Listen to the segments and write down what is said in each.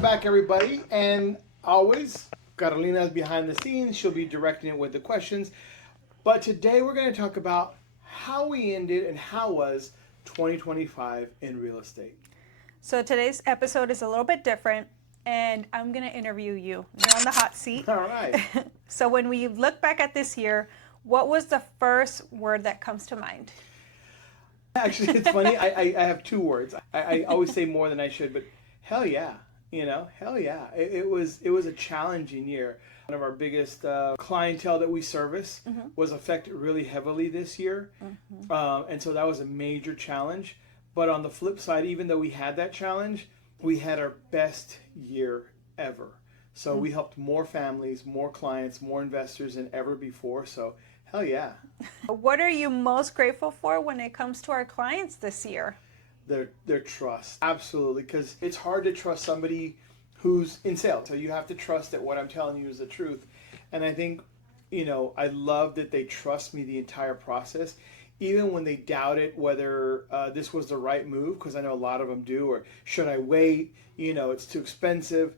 Welcome back, everybody. And always, Carolina is behind the scenes. She'll be directing it with the questions. But today we're going to talk about how we ended and how was 2025 in real estate. So today's episode is a little bit different, and I'm going to interview you. You're on the hot seat. All right. So when we look back at this year, what was the first word that comes to mind? Actually, it's funny. I have two words. I always say more than I should, but hell yeah. Hell yeah. It was a challenging year. One of our biggest clientele that we service was affected really heavily this year. And so that was a major challenge. But on the flip side, even though we had that challenge, we had our best year ever. So we helped more families, more clients, more investors than ever before. So hell yeah. What are you most grateful for when it comes to our clients this year? Their trust. Absolutely. Because it's hard to trust somebody who's in sales. So you have to trust that what I'm telling you is the truth. And I think, I love that they trust me the entire process. Even when they doubted whether this was the right move, because I know a lot of them do, or should I wait? It's too expensive.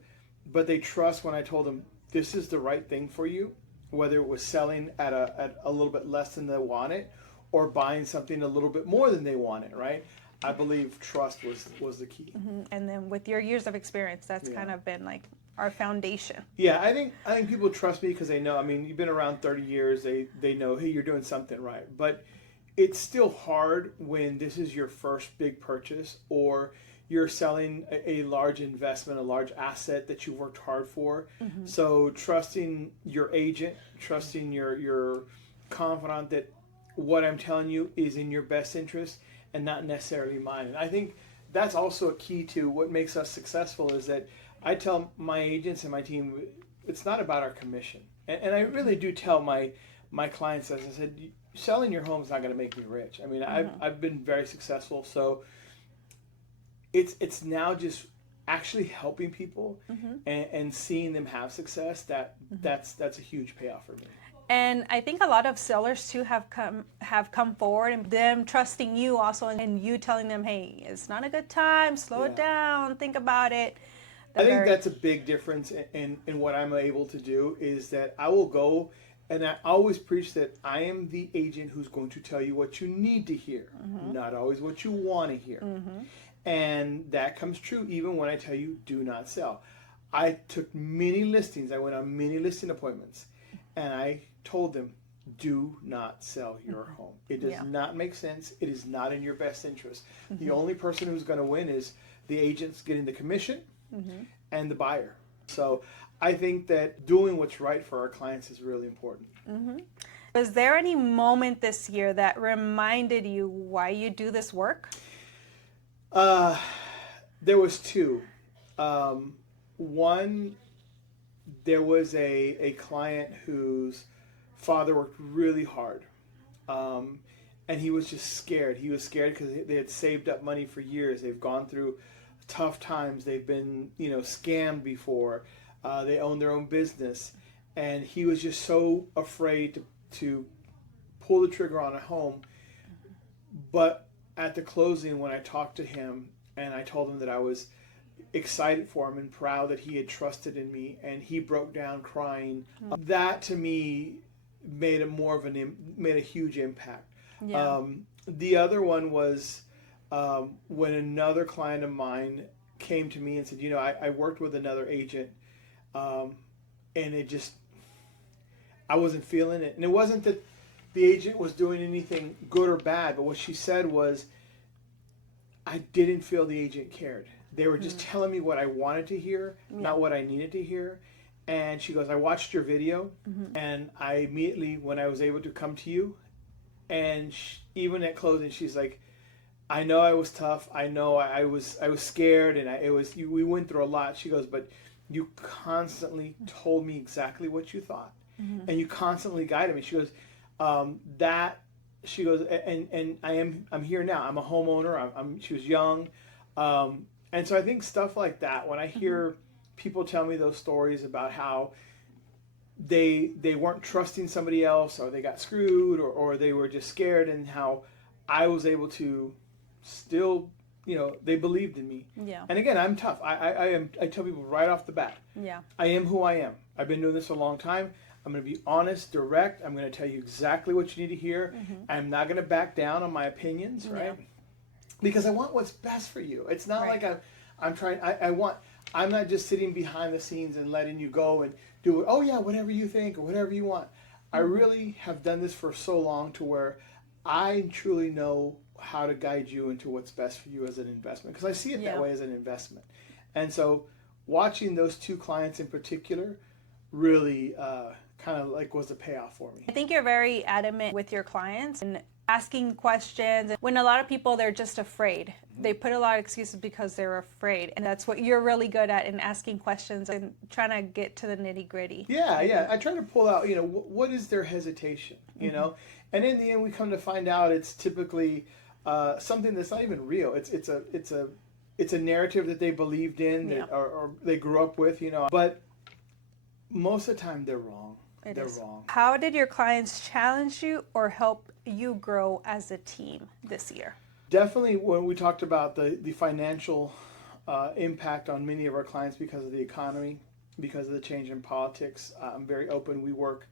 But they trust when I told them this is the right thing for you, whether it was selling at a little bit less than they wanted or buying something a little bit more than they wanted, right? I believe trust was the key. And then with your years of experience, that's kind of been like our foundation. Yeah, I think people trust me because they know. I mean, you've been around 30 years. They know, hey, you're doing something right. But it's still hard when this is your first big purchase or you're selling a large investment, a large asset that you worked hard for. So trusting your agent, trusting your confidant that what I'm telling you is in your best interest and not necessarily mine. And I think that's also a key to what makes us successful is that I tell my agents and my team, it's not about our commission. And I really do tell my clients, as I said, selling your home is not going to make me rich. I mean, I've been very successful. So it's now just actually helping people and seeing them have success. That's a huge payoff for me. And I think a lot of sellers too have come forward, and them trusting you also, and you telling them, hey, it's not a good time, slow it down, think about it. I think that's a big difference in what I'm able to do is that I will go and I always preach that I am the agent who's going to tell you what you need to hear, not always what you want to hear. And that comes true even when I tell you do not sell. I took many listings. I went on many listing appointments and I told them, do not sell your home. It does not make sense. It is not in your best interest. The only person who's going to win is the agents getting the commission and the buyer. So I think that doing what's right for our clients is really important. Was there any moment this year that reminded you why you do this work? There was two. One, there was a client whose father worked really hard. And he was just scared. He was scared because they had saved up money for years. They've gone through tough times. They've been, scammed before. They own their own business. And he was just so afraid to pull the trigger on a home. But at the closing, when I talked to him and I told him that I was excited for him and proud that he had trusted in me, and he broke down crying, that to me made a huge impact. The other one was when another client of mine came to me and said, I worked with another agent, and it just, I wasn't feeling it. And it wasn't that the agent was doing anything good or bad, but what she said was, I didn't feel the agent cared. They were just telling me what I wanted to hear, not what I needed to hear. And she goes, I watched your video, and I immediately, when I was able to come to you, and even at closing, she's like, I know I was tough. I know I was scared, and we went through a lot. She goes, but you constantly told me exactly what you thought, and you constantly guided me. She goes, She goes, and I'm here now. I'm a homeowner. She was young, and so I think stuff like that. When I hear people tell me those stories about how they weren't trusting somebody else, or they got screwed, or they were just scared, and how I was able to still they believed in me. Yeah. And again, I'm tough. I tell people right off the bat, Yeah. I am who I am. I've been doing this a long time. I'm going to be honest, direct. I'm going to tell you exactly what you need to hear. I'm not going to back down on my opinions, right? Yeah. Because I want what's best for you. It's not Right. like I'm trying. I'm not just sitting behind the scenes and letting you go and do it. Oh yeah, whatever you think or whatever you want. I really have done this for so long to where I truly know how to guide you into what's best for you as an investment, because I see it Yeah. that way as an investment. And so watching those two clients in particular really kind of like was a payoff for me. I think you're very adamant with your clients and asking questions. When a lot of people, they're just afraid. They put a lot of excuses because they're afraid. And that's what you're really good at, in asking questions and trying to get to the nitty gritty. Yeah. I try to pull out, what is their hesitation, and in the end, we come to find out it's typically something that's not even real. It's a narrative that they believed in, that, or they grew up with, But most of the time, they're wrong. They're wrong. How did your clients challenge you or help you grow as a team this year? Definitely, when we talked about the financial impact on many of our clients because of the economy, because of the change in politics, I'm very open. We work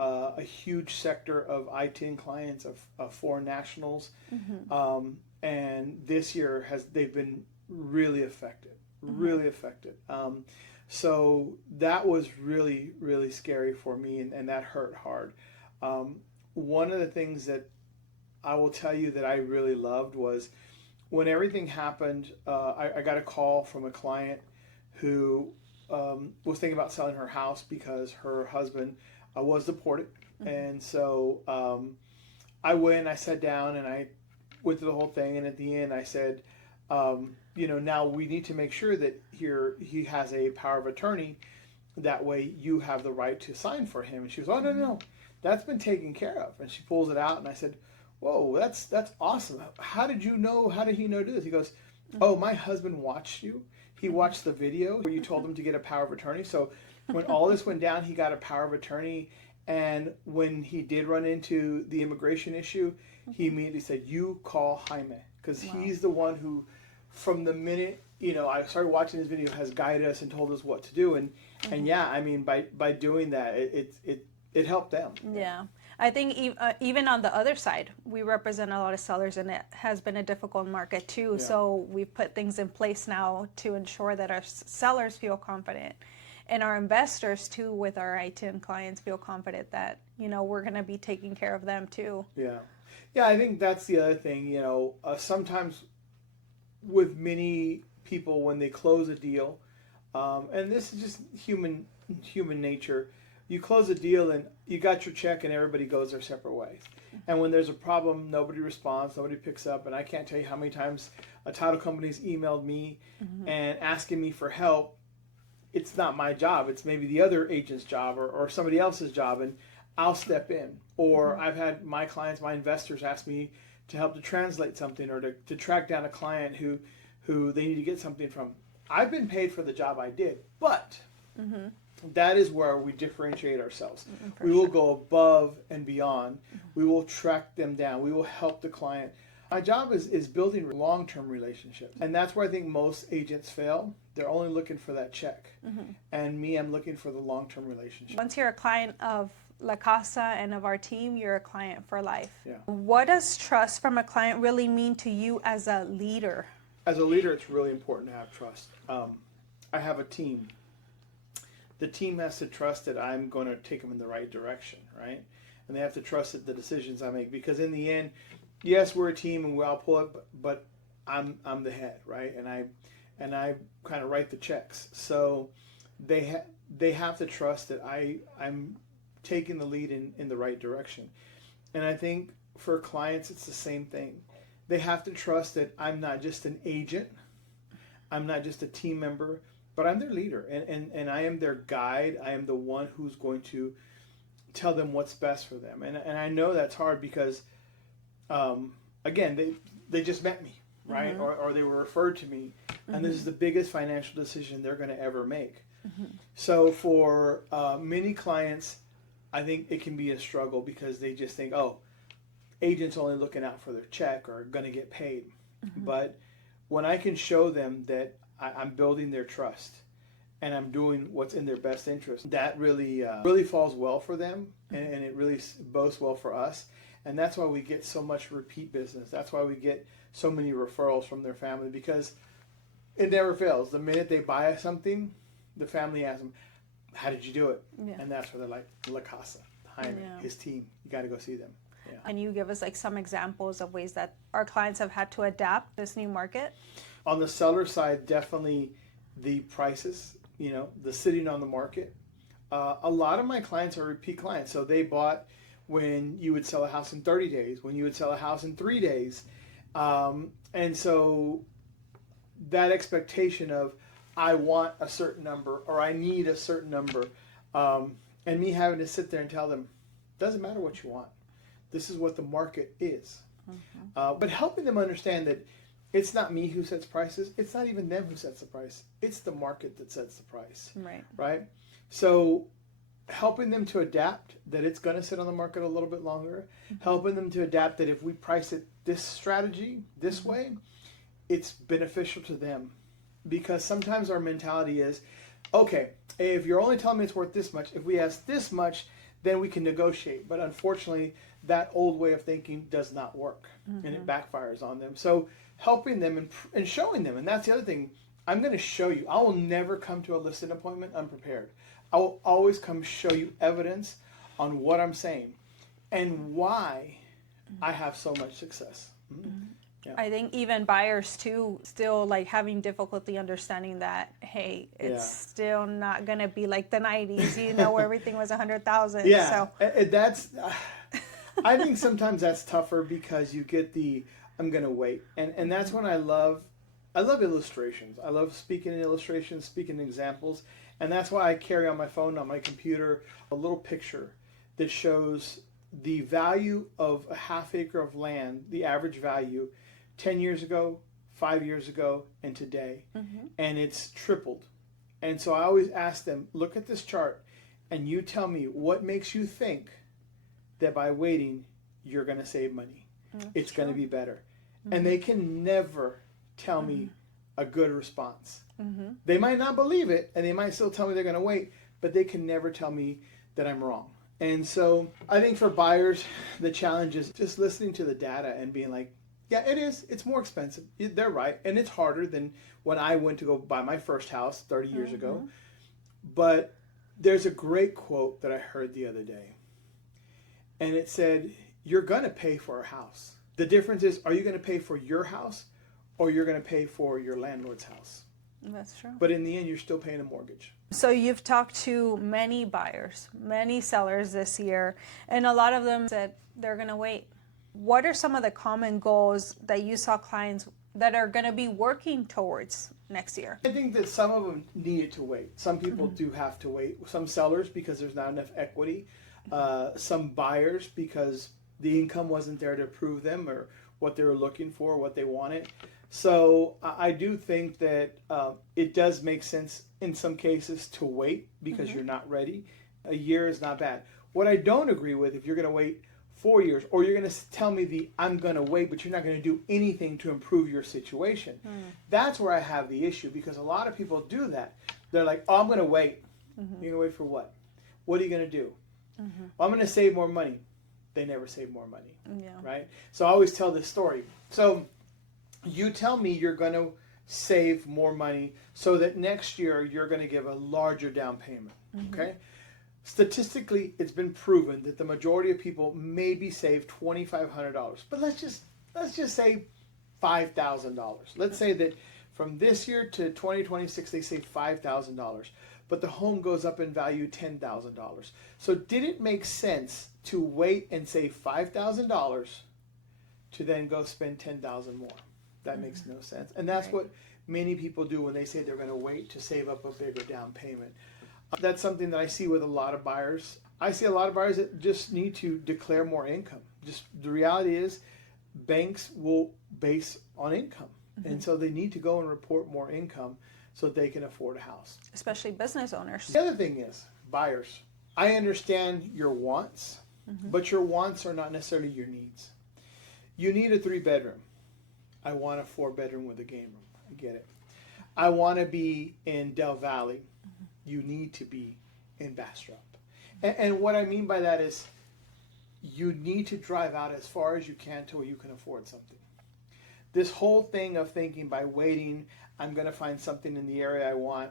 a huge sector of I-10 clients, of foreign nationals, and this year they've been really affected, really affected. So that was really, really scary for me, and that hurt hard. One of the things that I will tell you that I really loved was when everything happened, I got a call from a client who was thinking about selling her house because her husband was deported. And so I went, I sat down, and I went through the whole thing. And at the end, I said, now we need to make sure that he has a power of attorney. That way you have the right to sign for him. And she goes, oh, no, that's been taken care of. And she pulls it out, and I said, whoa, that's awesome. How did you know? How did he know to do this? He goes, oh, my husband watched you. He watched the video where you told him to get a power of attorney. So when all this went down, he got a power of attorney. And when he did run into the immigration issue, he immediately said, you call Jaime. Because he's the one who, from the minute, I started watching this video, has guided us and told us what to do. And yeah, I mean, by doing that, it helped them. Yeah. I think even on the other side, we represent a lot of sellers, and it has been a difficult market too. Yeah. So we've put things in place now to ensure that our sellers feel confident, and our investors too, with our I-10 clients, feel confident that, we're going to be taking care of them too. Yeah. Yeah, I think that's the other thing, sometimes with many people, when they close a deal, and this is just human nature, you close a deal and you got your check and everybody goes their separate ways. And when there's a problem, nobody responds, nobody picks up. And I can't tell you how many times a title company's emailed me and asking me for help. It's not my job. It's maybe the other agent's job or somebody else's job, and I'll step in. Or I've had my clients, my investors, ask me to help to translate something or to track down a client who they need to get something from. I've been paid for the job I did, but that is where we differentiate ourselves. We will go above and beyond. We will track them down. We will help the client. My job is building long-term relationships. And that's where I think most agents fail. They're only looking for that check. And me, I'm looking for the long-term relationship. Once you're a client of La Casa and of our team, you're a client for life. Yeah. What does trust from a client really mean to you as a leader? As a leader, it's really important to have trust. I have a team. The team has to trust that I'm going to take them in the right direction, right? And they have to trust that the decisions I make, because in the end, yes, we're a team and we all pull it, but I'm the head, right? And I kind of write the checks. So they have to trust that I'm taking the lead in the right direction. And I think for clients, it's the same thing. They have to trust that I'm not just an agent, I'm not just a team member, but I'm their leader, and I am their guide. I am the one who's going to tell them what's best for them. And I know that's hard because, again, they just met me, right? Or they were referred to me, and this is the biggest financial decision they're going to ever make. So for many clients, I think it can be a struggle because they just think, oh, agents only looking out for their check or going to get paid. But when I can show them that I'm building their trust and I'm doing what's in their best interest, that really falls well for them, and it really bodes well for us. And that's why we get so much repeat business. That's why we get so many referrals from their family, because it never fails. The minute they buy something, the family asks them, how did you do it? Yeah. And that's where they're like, La Casa, Jaime, his team. You got to go see them. Yeah. And you give us like some examples of ways that our clients have had to adapt this new market? On the seller side, definitely the prices, the sitting on the market. A lot of my clients are repeat clients. So they bought when you would sell a house in 30 days, when you would sell a house in 3 days. And so that expectation of, I want a certain number or I need a certain number, and me having to sit there and tell them, doesn't matter what you want. This is what the market is. But helping them understand that it's not me who sets prices. It's not even them who sets the price. It's the market that sets the price. Right? So helping them to adapt that it's going to sit on the market a little bit longer, helping them to adapt that if we price it this strategy, this way, it's beneficial to them. Because sometimes our mentality is, okay, if you're only telling me it's worth this much, if we ask this much, then we can negotiate. But unfortunately, that old way of thinking does not work, and it backfires on them. So helping them and showing them, and that's the other thing, I'm going to show you. I will never come to a listing appointment unprepared. I will always come show you evidence on what I'm saying and why I have so much success. Yeah. I think even buyers too, still like having difficulty understanding that, hey, it's still not going to be like the 90s, where everything was 100,000. Yeah. So That's, I think sometimes that's tougher because you get I'm going to wait. And that's when I love illustrations. I love speaking in illustrations, speaking in examples. And that's why I carry on my phone, on my computer, a little picture that shows the value of a half acre of land, the average value, 10 years ago, 5 years ago, and today. And it's tripled. And so I always ask them, look at this chart, and you tell me what makes you think that by waiting, you're going to save money. It's going to be better. And they can never tell me a good response. They might not believe it, and they might still tell me they're going to wait, but they can never tell me that I'm wrong. And so I think for buyers, the challenge is just listening to the data and being like, yeah, it is. It's more expensive. They're right. And it's harder than when I went to go buy my first house 30 years ago. But there's a great quote that I heard the other day. And it said, you're going to pay for a house. The difference is, are you going to pay for your house or you're going to pay for your landlord's house? That's true. But in the end, you're still paying a mortgage. So you've talked to many buyers, many sellers this year, and a lot of them said they're going to wait. What are some of the common goals that you saw clients that are going to be working towards next year? I think that some of them needed to wait. Some people do have to wait. Some sellers because there's not enough equity. Some buyers because the income wasn't there to approve them or what they were looking for, what they wanted. So I do think that it does make sense in some cases to wait because you're not ready. A year is not bad. What I don't agree with, if you're going to wait 4 years, or you're going to tell me I'm going to wait, but you're not going to do anything to improve your situation. That's where I have the issue, because a lot of people do that. They're like, oh, I'm going to wait. You're going to wait for what? What are you going to do? Well, I'm going to save more money. They never save more money, right? So I always tell this story. So you tell me you're going to save more money so that next year you're going to give a larger down payment, okay? Statistically, it's been proven that the majority of people maybe save $2,500, but let's just say $5,000. Let's say that from this year to 2026 they save $5,000, but the home goes up in value $10,000. So did it make sense to wait and save $5,000 to then go spend $10,000 more? That makes no sense, and that's what many people do when they say they're going to wait to save up a bigger down payment. That's something that I see with a lot of buyers. I see a lot of buyers that just need to declare more income. Just the reality is banks will base on income. And so they need to go and report more income so they can afford a house. Especially business owners. The other thing is, buyers, I understand your wants, but your wants are not necessarily your needs. You need a 3-bedroom. I want a 4-bedroom with a game room. I get it. I want to be in Del Valley. You need to be in Bastrop. And what I mean by that is you need to drive out as far as you can to where you can afford something. This whole thing of thinking by waiting, I'm going to find something in the area I want.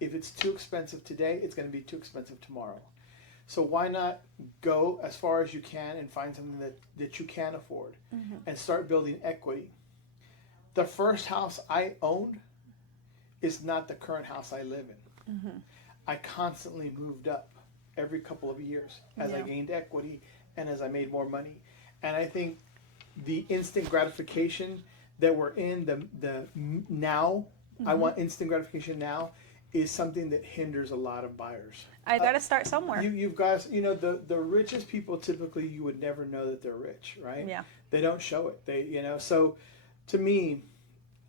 If it's too expensive today, it's going to be too expensive tomorrow. So why not go as far as you can and find something that you can afford and start building equity. The first house I owned is not the current house I live in. I constantly moved up every couple of years as I gained equity and as I made more money. And I think the instant gratification that we're in, the now, I want instant gratification now, is something that hinders a lot of buyers. I got to start somewhere. You've got, the richest people typically you would never know that they're rich, right? Yeah. They don't show it. So to me,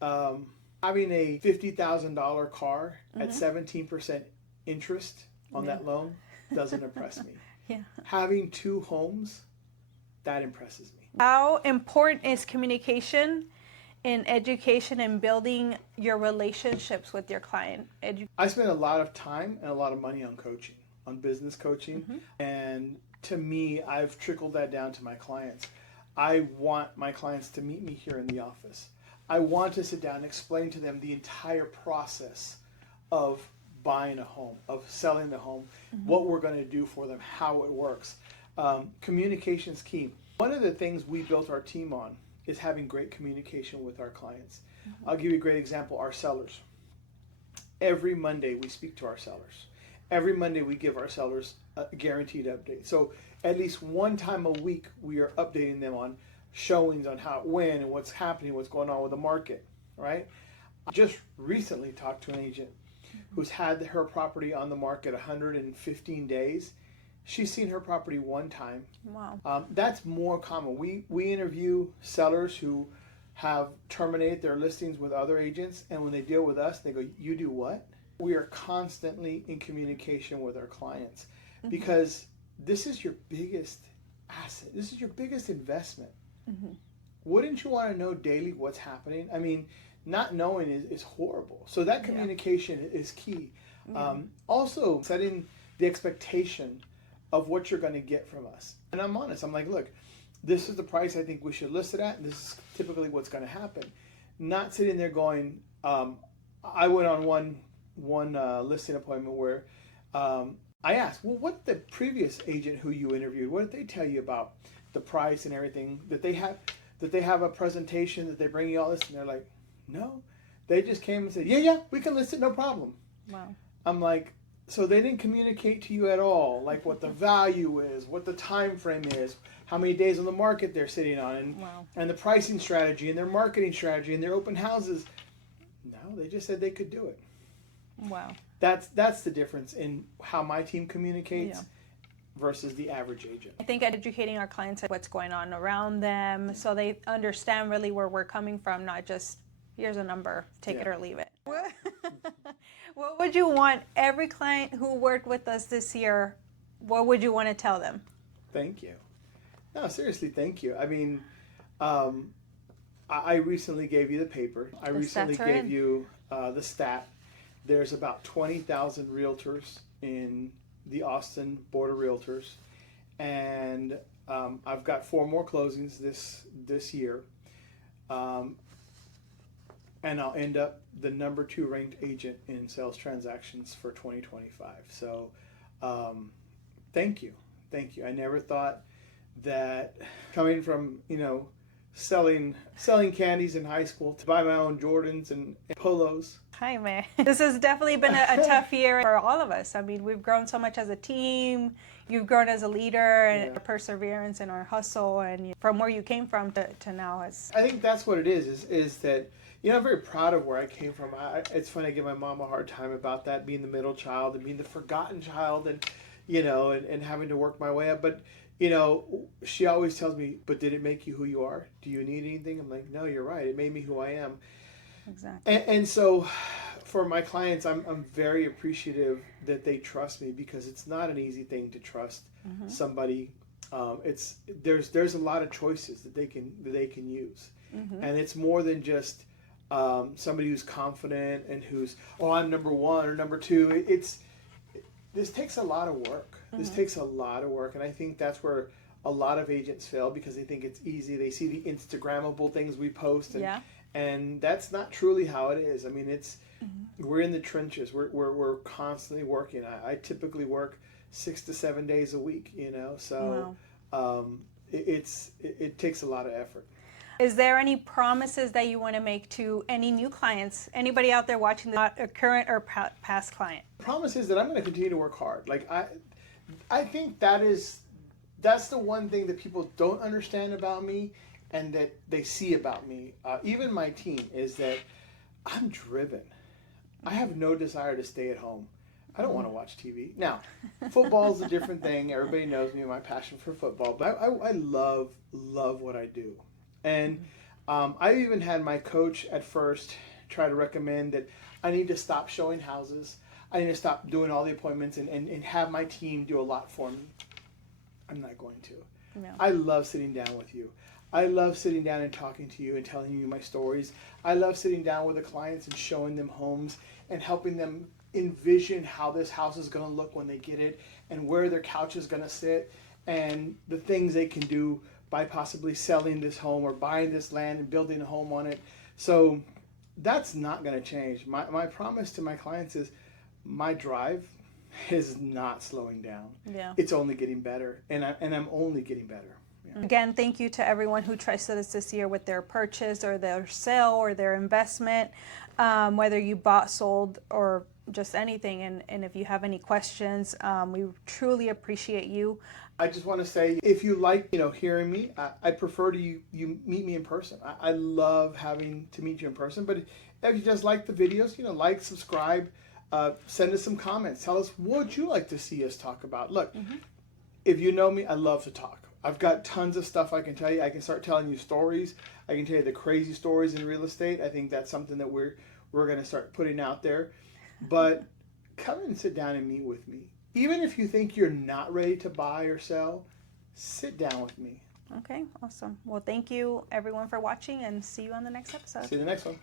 having a $50,000 car at 17% interest on that loan doesn't impress me. Yeah. Having 2 homes, that impresses me. How important is communication in education and building your relationships with your client? I spend a lot of time and a lot of money on coaching, on business coaching. And to me, I've trickled that down to my clients. I want my clients to meet me here in the office. I want to sit down and explain to them the entire process of buying a home, of selling the home, what we're going to do for them, how it works. Communication is key. One of the things we built our team on is having great communication with our clients. I'll give you a great example, our sellers. Every Monday we speak to our sellers. Every Monday we give our sellers a guaranteed update. So at least one time a week we are updating them on showings on how it went and what's happening, what's going on with the market, right? I just recently talked to an agent who's had her property on the market 115 days. She's seen her property one time. Wow. That's more common. We interview sellers who have terminated their listings with other agents, and when they deal with us, they go, "You do what?" We are constantly in communication with our clients because this is your biggest asset. This is your biggest investment. Wouldn't you want to know daily what's happening? I mean, not knowing is horrible. So that communication is key. Also, setting the expectation of what you're going to get from us. And I'm honest. I'm like, look, this is the price I think we should list it at, and this is typically what's going to happen. Not sitting there going, I went on one listing appointment where I asked, well, what the previous agent who you interviewed, what did they tell you about the price and everything? That they have a presentation, that they bring you all this, and they're like, no. They just came and said, yeah, we can list it, no problem. Wow. I'm like, so they didn't communicate to you at all, like what the value is, what the time frame is, how many days on the market they're sitting on, and the pricing strategy, and their marketing strategy, and their open houses. No, they just said they could do it. Wow. That's the difference in how my team communicates versus the average agent. I think educating our clients on what's going on around them so they understand really where we're coming from, not just here's a number, take it or leave it. What would you want every client who worked with us this year, what would you want to tell them? Thank you. No, seriously, thank you. I mean, I recently gave you the paper. I recently gave you the stat. There's about 20,000 realtors in the Austin Board of Realtors, and I've got 4 more closings this year, and I'll end up the number 2 ranked agent in sales transactions for 2025. So, thank you. I never thought that coming from selling candies in high school to buy my own Jordans and polos. Hi, man. This has definitely been a tough year for all of us. I mean, we've grown so much as a team. You've grown as a leader, and our perseverance and our hustle, and from where you came from to now. I think that's what it is that, I'm very proud of where I came from. It's funny, I give my mom a hard time about that, being the middle child and being the forgotten child and, and having to work my way up. But, she always tells me, but did it make you who you are? Do you need anything? I'm like, no, you're right. It made me who I am. Exactly. And so for my clients, I'm very appreciative that they trust me, because it's not an easy thing to trust somebody. There's a lot of choices that they can use. And it's more than just somebody who's confident and who's, oh, I'm number one or number two. This takes a lot of work. This takes a lot of work, and I think that's where a lot of agents fail, because they think it's easy. They see the Instagrammable things we post, and that's not truly how it is. I mean, it's we're in the trenches. We're constantly working. I typically work 6 to 7 days a week. So it takes a lot of effort. Is there any promises that you want to make to any new clients? Anybody out there watching, not a current or past client? Promise is that I'm going to continue to work hard. Like I think that's the one thing that people don't understand about me, and that they see about me. Even my team, is that I'm driven. I have no desire to stay at home. I don't want to watch TV. Now, football is a different thing. Everybody knows me and my passion for football, but I love what I do. And I even had my coach at first try to recommend that I need to stop showing houses. I need to stop doing all the appointments and have my team do a lot for me. I'm not going to. No. I love sitting down with you. I love sitting down and talking to you and telling you my stories. I love sitting down with the clients and showing them homes and helping them envision how this house is going to look when they get it, and where their couch is going to sit, and the things they can do by possibly selling this home or buying this land and building a home on it. So that's not going to change. My promise to my clients is my drive is not slowing down. Yeah. It's only getting better, and I'm only getting better. Yeah. Again, thank you to everyone who trusted us this year with their purchase or their sale or their investment, whether you bought, sold, or just anything. And if you have any questions, we truly appreciate you. I just want to say, if you like, hearing me, I prefer you meet me in person. I love having to meet you in person. But if you just like the videos, like, subscribe, send us some comments. Tell us, what would you like to see us talk about? Look, if you know me, I love to talk. I've got tons of stuff I can tell you. I can start telling you stories. I can tell you the crazy stories in real estate. I think that's something that we're going to start putting out there. But come and sit down and meet with me. Even if you think you're not ready to buy or sell, sit down with me. Okay, awesome. Well, thank you everyone for watching, and see you on the next episode. See you in the next one.